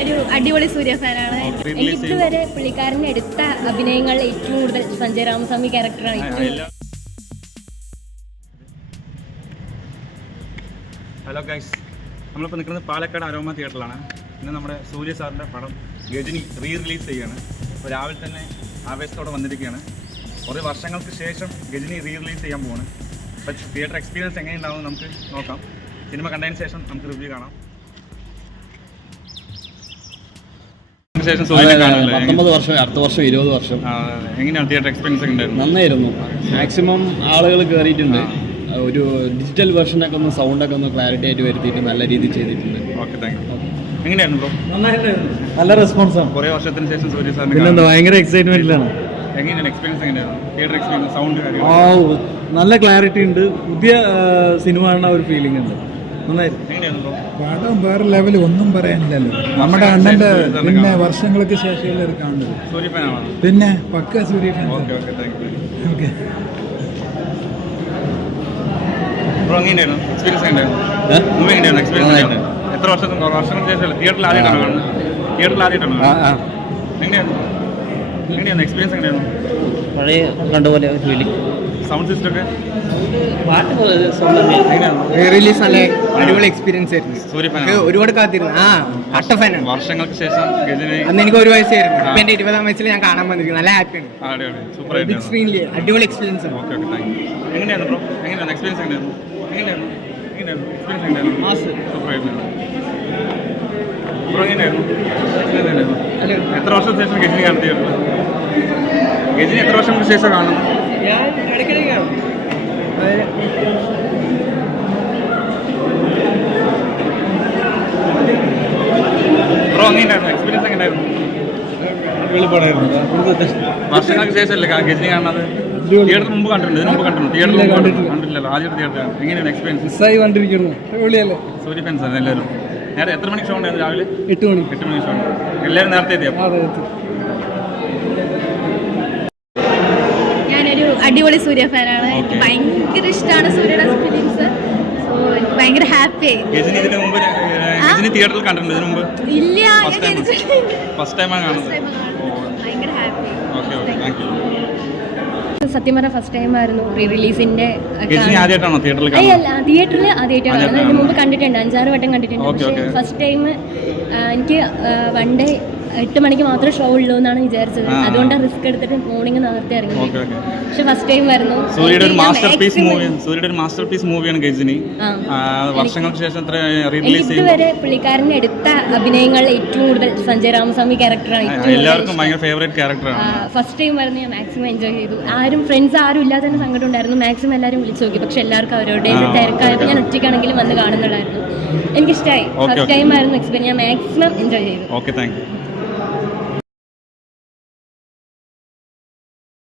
ഞാനൊരു അടിപൊളി സൂര്യ ഫാനാണ്. എനിക്ക് ഇതുവരെ പുള്ളിക്കാരൻ്റെ എടുത്ത അഭിനയങ്ങൾ ഏറ്റവും കൂടുതൽ സഞ്ജയ് രാമസ്വാമി ക്യാരക്ടറാണ്. ഹലോ ഗൈസ്, നമ്മളിപ്പോൾ നിൽക്കുന്നത് പാലക്കാട് അരോമ തിയേറ്ററിലാണ്. ഇന്ന് നമ്മുടെ സൂര്യ സാറിൻ്റെ പടം ഗജനി റിലീസ് ചെയ്യുകയാണ്. അപ്പോൾ രാവിലെ തന്നെ ആവേശത്തോടെ വന്നിരിക്കുകയാണ്. കുറേ വർഷങ്ങൾക്ക് ശേഷം ഗജനി റിലീസ് ചെയ്യാൻ പോവാണ്. അപ്പോൾ തിയേറ്റർ എക്സ്പീരിയൻസ് എങ്ങനെയുണ്ടാവും നമുക്ക് നോക്കാം. സിനിമ കണ്ടതിന് ശേഷം നമുക്ക് റിവ്യൂ കാണാം. 19 വർഷം, അടുത്ത വർഷം 20 വർഷം. എങ്ങനെയാണ് തിയേറ്റർ എക്സ്പീരിയൻസ് ഒക്കെ ഉണ്ടായിരുന്നു? നന്നായിരുന്നു. മാക്സിമം ആളുകൾ കയറിയിട്ടുണ്ട്. ഒരു ഡിജിറ്റൽ വെർഷനൊക്കെ ഒന്ന് സൗണ്ടൊക്കെ ഒന്ന് ക്ലാരിറ്റി ആയിട്ട് വരുത്തിയിട്ട് നല്ല രീതിയിൽ ചെയ്തിട്ടുണ്ട്. Okay, thank U. എങ്ങനെയായിരുന്നു ബ്രോ? നല്ല റെസ്പോൺസാണ്. കുറേ വർഷത്തിന് ശേഷം സൂര്യ സാറിന് ഭയങ്കര എക്സൈറ്റ്മെന്റിലാണ്. എങ്ങനെയാണ് എക്സ്പീരിയൻസ്? എങ്ങനെയാണ് തിയേറ്റർ എക്സ്പീരിയൻസ്? സൗണ്ട് നല്ല ക്ലാരിറ്റി ഉണ്ട്. പുതിയ സിനിമ കാണുന്ന ഒരു ഫീലിംഗ് ഉണ്ട്. നന്നായിരുന്നു. എങ്ങനെയായിരുന്നു ബ്രോ? പടം വേറെ ലെവൽ, ഒന്നും പറയാനില്ലല്ലോ. നമ്മുടെ അണ്ണന്റെ പിന്നെ വർഷങ്ങൾക്ക് ശേഷമുള്ള ഒരു കാണുന്നത്. സൂര്യ ഫാനാണോ? പിന്നെ പക്ക Suriya fan. Okay okay, thank you. Okay bro, എങ്ങനെയായിരുന്നു എക്സ്പീരിയൻസ്? എങ്ങനെയായിരുന്നു മൂവി? എങ്ങനെയായിരുന്നു എക്സ്പീരിയൻസ്? എത്ര വർഷങ്ങൾക്ക് ശേഷം തിയേറ്ററിൽ ആദ്യമായിട്ടാണ് കാണുന്നത്? തിയേറ്ററിൽ ആദ്യമായിട്ടാണ് എങ്ങനെയായിരുന്നു എക്സ്പീരിയൻസ്? എങ്ങനെയായിരുന്നു? പഴയ കണ്ടുപോലെ ഫീലിംഗ്. സൗണ്ട് സിസ്റ്റം ഒക്കെ റിലീസ് നല്ല അടിപൊളി എക്സ്പീരിയൻസ് ആയിരുന്നു. സൂര്യ ഫാൻ ഒരുപാട് കാത്തിരുന്നു. ഫാനാണ്. വർഷങ്ങൾക്ക് ശേഷം ഗജനി. അന്ന് എനിക്ക് 1 വയസ്സായിരുന്നു. ഇപ്പൊ എന്റെ 20ാം വയസ്സിൽ ഞാൻ കാണാൻ വന്നിരിക്കുന്നു. നല്ല ഹാപ്പിയാണ്. സൂപ്പർ ബിഗ് ആയിരുന്നു. സ്ക്രീനിൽ അടിപൊളി എക്സ്പീരിയൻസ് ആണ്. Okay okay, thank U. എങ്ങനെയായിരുന്നു ബ്രോ? എങ്ങനെയായിരുന്നു എക്സ്പീരിയൻസ്? എങ്ങനെയായിരുന്നു എക്സ്പീരിയൻസ്? എങ്ങനെയായിരുന്നു? സൂപ്പർ ആയിരുന്നു ബ്രോ. എങ്ങനെയായിരുന്നു? എത്ര വർഷത്തിന് ശേഷം ഗജനി കാണുന്നത്? ഗജനി എത്ര വർഷങ്ങൾക്ക് ശേഷം കാണുന്നു? ഞാൻ ഇടയ്ക്കിടയ്ക്ക് കാണും. ബ്രോ, എങ്ങനെയായിരുന്നു എക്സ്പീരിയൻസ്? എങ്ങനെയായിരുന്നു? വർഷങ്ങൾക്ക് ശേഷമല്ലേ ഗജനി കാണുന്നത്? തിയേറ്ററിന് മുമ്പ് കണ്ടിട്ടുണ്ട്? ഇതിന് മുമ്പ് കണ്ടിട്ടുണ്ട്? തിയേറ്ററിൽ കണ്ടില്ലല്ലോ, ആദ്യത്തെ തിയേറ്റർ. എങ്ങനെയാണ് എക്സ്പീരിയൻസ്? മിസ്സായി കണ്ടിരിക്കുന്നു. അടിപൊളിയല്ലേ? സൂര്യ ഫാൻസ് ആണ് എല്ലാവരും. നേരെ എത്ര മണിക്ക് ഷോ ഉണ്ടായിരുന്നു? രാവിലെ 8 മണി. 8 മണിക്ക് ഷോ. എല്ലാവരും നേരത്തെ എത്തിയോ? ഞാനൊരു അടിപൊളി സൂര്യ ഫാനാണ്. എനിക്ക് ഭയങ്കര ഇഷ്ടമാണ് സൂര്യയുടെ ഫിലിംസ്. സോ എനിക്ക് ഭയങ്കര ഹാപ്പി. ഗജനി ഇതിന് മുമ്പ് ഗജനി തിയേറ്ററിൽ കണ്ടിട്ടുണ്ട്? ഇതിന് മുമ്പ് ഇല്ല, ഫസ്റ്റ് ടൈമാണ് കാണുന്നത്. ഭയങ്കര happy. Okay okay, thank U. സത്യം പറഞ്ഞാൽ ഫസ്റ്റ് ടൈം ആയിരുന്നു റിലീസിന്റെ. ഗജനി ആദ്യമായിട്ടാണോ തിയേറ്ററിൽ കാണുന്നത്? അല്ല, തിയേറ്ററിൽ ആദ്യമായിട്ടാണ്. ഇതിന് മുമ്പ് കണ്ടിട്ടുണ്ട്, 5-6 വട്ടം കണ്ടിട്ടുണ്ട്. പക്ഷേ ഫസ്റ്റ് ടൈം എനിക്ക് 1 ഡേ 8 മണിക്ക് മാത്രമേ ഷോ ഉള്ളൂ എന്നാണ് വിചാരിച്ചത്. അതുകൊണ്ടാണ് റിസ്ക് എടുത്തിട്ട് മോർണിംഗ് നേരത്തെ ഇറങ്ങി. പക്ഷെ ഫസ്റ്റ് ടൈം ആയിരുന്നു. സൂര്യയുടെ ഒരു മാസ്റ്റർ പീസ് മൂവിയാണ് ഗജനി. വർഷങ്ങൾക്ക് ശേഷം ഇതുവരെ പുള്ളിക്കാരൻ്റെ എടുത്ത അഭിനയങ്ങൾ ഏറ്റവും കൂടുതൽ സഞ്ജയ് രാമസ്വാമി ക്യാരക്ടറാണ്. എല്ലാവർക്കും ഭയങ്കര ഫേവറേറ്റ് ക്യാരക്ടറാണ്. ഫസ്റ്റ് ടൈം ആയിരുന്നു. ഞാൻ മാക്സിമം എൻജോയ് ചെയ്തു. ഫ്രണ്ട്സ് ആരും ഇല്ലാതെ തന്നെ സങ്കടം ഉണ്ടായിരുന്നു. മാക്സിമം എല്ലാവരും വിളിച്ചു നോക്കി. പക്ഷെ എല്ലാവർക്കും അവരുടെ തിരക്കായപ്പോൾ ഞാൻ ഒറ്റയ്ക്കാണെങ്കിലും വന്ന് കാണുന്നുണ്ടായിരുന്നു. എനിക്കിഷ്ടമായി. ഫസ്റ്റ് ടൈം ആയിരുന്നു എക്സ്പീരിയൻസ്. ഞാൻ മാക്സിമം എൻജോയ് ചെയ്തു. Okay, thank U.